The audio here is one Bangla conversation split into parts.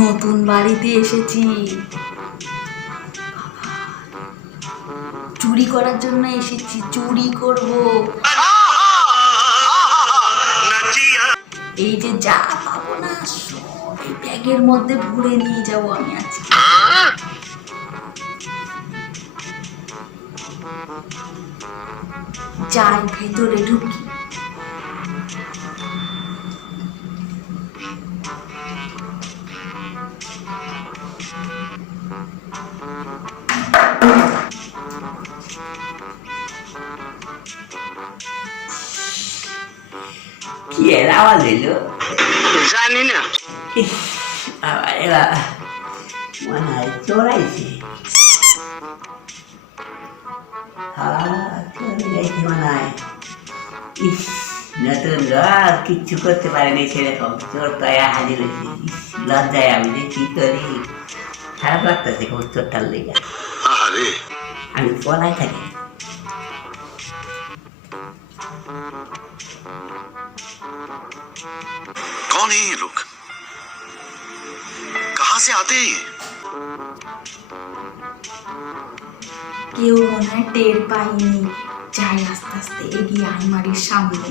নতুন বাড়িতে এসেছি, চুরি করার জন্য এসেছি, চুরি করব। এই যে যা পাবো না সব এই ব্যাগের মধ্যে ভরে নিয়ে যাবো আমি আজকে। যাই ভেতরে ঢুকি। কি এর আওয়াজ এলো জানি না। এরা মনে হয় চড়াইছে, চলে গেছে মনে হয়। ইস, নতুন ঘর কিচ্ছু করতে পারেনি সেরকম, চোর তয়া হাজির হয়েছে। লজ্জায় আমি যে কি করি, খারাপ লাগতেছে খুব চোরটার লেগে। আমি পলাই থাকি। कौन है ये लोग? कहां से आते हैं ये? কেউ মনে হয় টের পাইনি। যাই আস্তে আস্তে এগিয়ে আলমারির সামনে।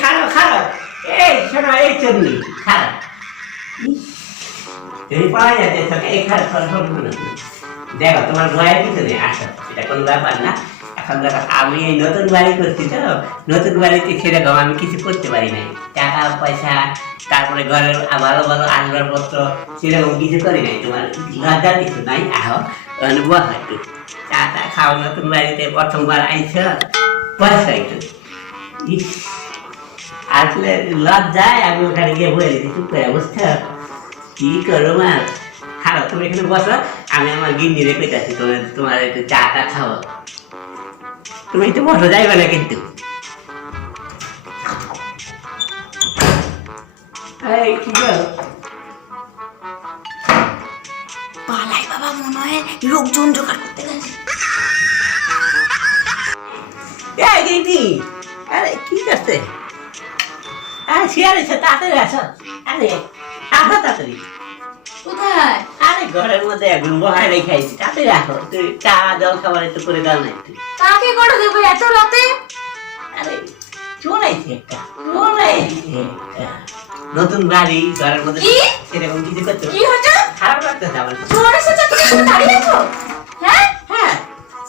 খারাপ খারাপ, এই শোনো, এই চললি খারাপ, তুমি পাওয়া যাচ্ছে তোকে এই খারাপ দেখো তোমার বয়ের পিছনে আসো, এটা কোনো ব্যাপার না। এখন দেখো আমি এই নতুন বাড়ি করছি তো, নতুন বাড়িতে সেরকম আমি কিছু করতে পারি নাই, টাকা পয়সা তারপরে ঘরের ভালো ভালো আসবাবপত্র সেরকম কিছু করি নাই। তোমার লজ্জার কিছু নাই, আহো বস একটু, চা টা খাও। নতুন বাড়িতে প্রথমবার আইছ, পয়সা একটু আসলে লজ্জায় আমি ওখানে গিয়ে বলে দিচ্ছি, চুপ করে বুঝছো কি করো মা। খারাপ, তুমি এখানে বসো, আমি আমার গিন্নি রেখে যাচ্ছি, তোমার একটু চা টা খাও। তুমি একটু বসো, যাইবে না কিন্তু। কি করো পালাই বাবা, মনে হয় লোকজন জোগাড় করতে গেছে। আরে কি করছে? তাড়াতাড়ি আসো, আরে আসো তাড়াতাড়ি। কোথায়? আরে ঘরের মধ্যে এখন বহাই রেখাইছি, তাড়াতাড়ি আসো। তুই চা জল খাবার একটু করে দাও না একটু। কাকে করে দেবো এত রাতে? আরে চলাইছে একটা, চলাইছে একটা নতুন বাড়ি, ঘরের মধ্যে সেরকম কিছু করছো? কি হয়েছে? খারাপ লাগতেছে আমার। চোর এসেছে, তুমি এখন দাঁড়িয়ে আছো? হ্যাঁ হ্যাঁ,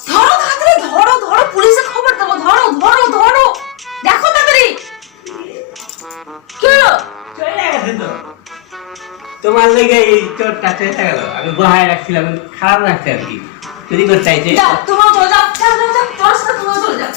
ধরো তাড়াতাড়ি, ধরো ধরো, পুলিশে খবর দেবো। ধরো ধরো ধরো, দেখো তাড়াতাড়ি। কি হলো? চলে গেছে তো। তোমার লেগে এই চোরটা চলে গেল, আমি বহায় রাখছিলাম, খারাপ লাগছে আর কি, চুরি করতে চাইছে। যাও, তোমরা চলে যাও, যাও যাও যাও, তোমার সাথে তোমরা চলে যাও।